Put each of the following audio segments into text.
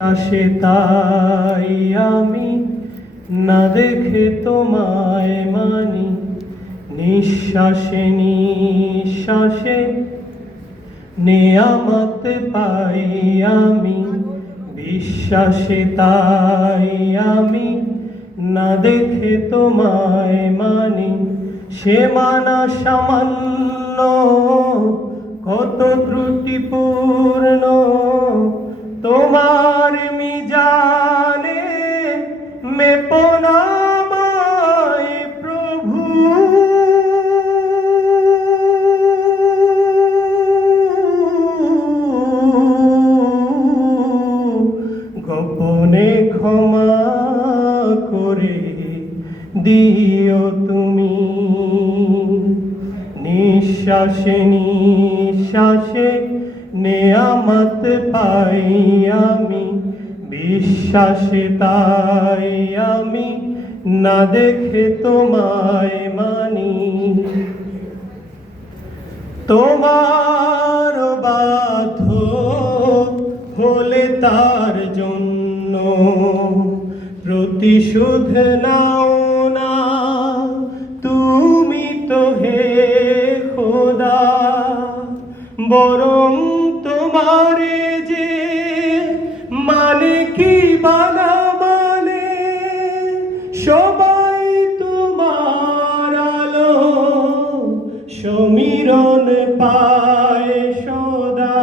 আসে তাই আমি না দেখে তোমায় মানি, নিঃশ্বাসে নিঃশ্বাসে নেয়ামত পাই আমি, বিশ্বাসে তাই আমি না দেখে তোমায় মানি। সে মানা সামান্য, কত ত্রুটিপূর্ণ তোমার মিজানে মেপো না আমায় প্রভু। গোপনে ক্ষমা করে দিও তুমি, নিঃশ্বাসে নিঃশ্বাসে নেয়ামত পাই আমি, বিশ্বাসে তাই আমি না দেখে তোমায় মানি। তোমার বাধ্য হলে তার জন্য প্রতিশোধ নাও না তুমি তো হে খোদা, বরং তোমারে যে মানে কি বানা মানে সবাই তোমার আলো সমীরণ পায় সদা।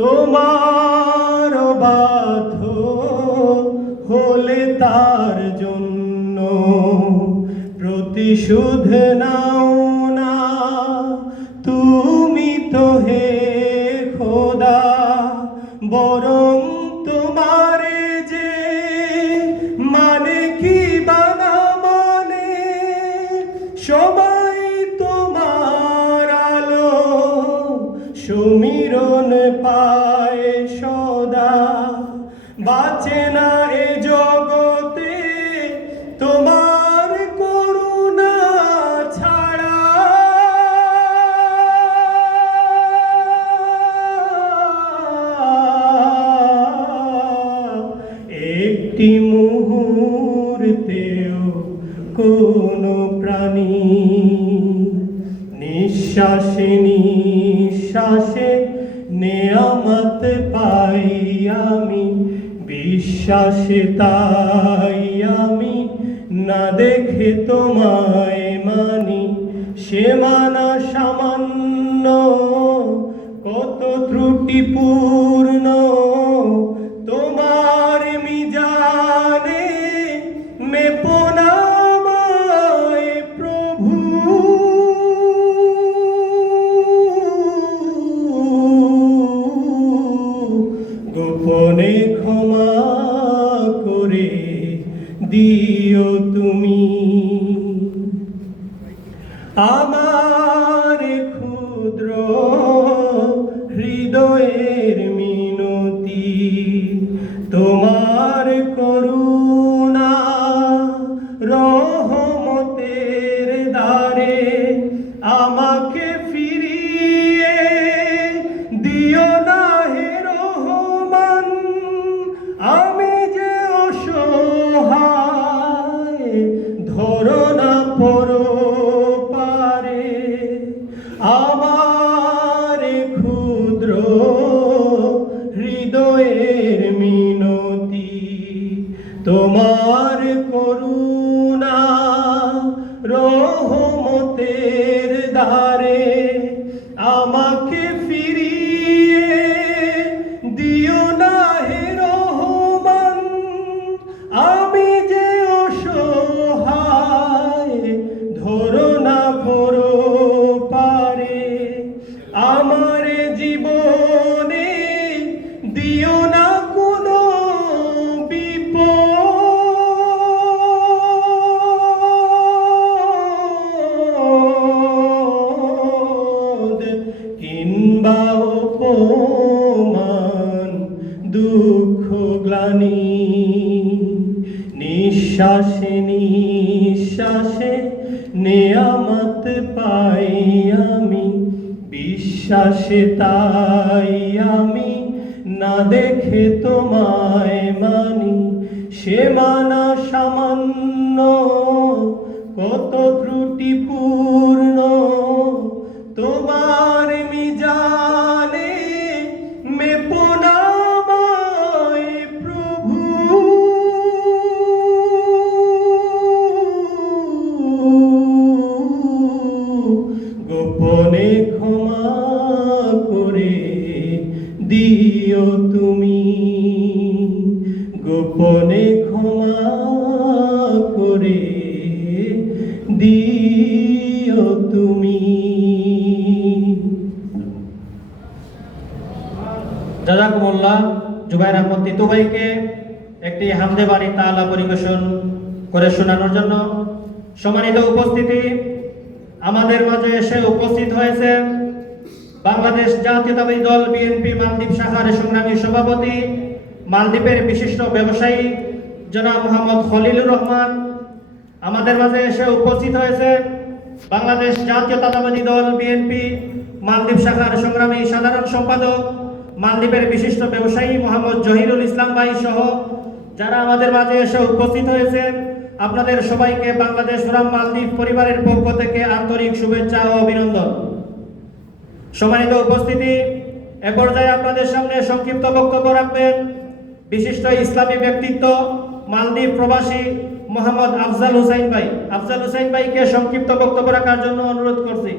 তোমার বাধ্য হলে তার জন্য প্রতিশোধ নাও না তুমি তো হে খোদা, বরং তোমারে যে মানে কি বানা মানে সবাই তোমার আলো সমীরণ পায় সদা। বাঁচে না এ জগতে তোমার করুণা ছাড়া, একটি মুহূর্তেও কোনো প্রাণী নিঃশ্বাসে নিঃশ্বাসে নেয়ামত পাই আমি, বিশ্বাসে তাই আমি না দেখে তোমায় মানি। সে মানা সামান্য, কত ত্রুটিপূর্ণ তোমার মিজানে মেপো না আমায় প্রভু। গোপনে ক্ষমা করে দিও তুমি, আমার ক্ষুদ্র হৃদয়ের মিনতি তোমার করুণা রহমতের দ্বারে আমাকে ফিরিয়ে দিও না হে রহমান। আমি যে অসহায় ধরো না পরপারে, আমার ক্ষুদ্র হৃদয়ের মিনতি তোমার করুণা রহমতের দ্বারে আমাকে ফিরিয়ে দিও না হে রহমান। আমি যে অসহায় ধরো না পরপারে, আমার জীবনে দিও না কোনো বিপদ কিংবা অপমান দুঃখ গ্লানি। নিঃশ্বাসে নিঃশ্বাসে নেয়ামত পাই আমি, বিশ্বাসে তাই আমি না দেখে তোমায় মানি, সে মানা সামান্য, কত ত্রুটিপূর্ণ তোমার মিজানে, মেপো না আমায় প্রভু। গোপনে ক্ষমা করে দিও তুমি, গোপনে ক্ষমা করে দিও তুমি। জাযাকুমুল্লাহ। জুবাইর আহমদ তিতু ভাইকে একটি হামদে বাড়ি তাআলা পরিবেশন করে শোনানোর জন্য। সম্মানিত উপস্থিতি, আমাদের মাঝে এসে উপস্থিত হয়েছেন বাংলাদেশ জাতীয়তাবাদী দল বিএনপি মালদ্বীপ শাখার সংগ্রামী সভাপতি, মালদ্বীপের বিশিষ্ট ব্যবসায়ী জনাব মোহাম্মদ খলিলুর রহমান। আমাদের মাঝে এসে উপস্থিত হয়েছে বাংলাদেশ জাতীয়তাবাদী দল বিএনপি মালদ্বীপ শাখার সংগ্রামী সাধারণ সম্পাদক, মালদ্বীপের বিশিষ্ট ব্যবসায়ী মোহাম্মদ জহিরুল ইসলাম ভাই সহ যারা আমাদের মাঝে এসে উপস্থিত হয়েছেন, আপনাদের সবাইকে বাংলাদেশ ফোরাম মালদ্বীপ পরিবারের পক্ষ থেকে আন্তরিক শুভেচ্ছা ও অভিনন্দন। সম্মানিত উপস্থিতি, এ পর্যায়ে আপনাদের সামনে সংক্ষিপ্ত বক্তব্য রাখবেন বিশিষ্ট ইসলামী ব্যক্তিত্ব মালদ্বীপ প্রবাসী মোহাম্মদ আফজাল হুসাইন ভাই। আফজাল হুসাইন ভাইকে সংক্ষিপ্ত বক্তব্য রাখার জন্য অনুরোধ করছি।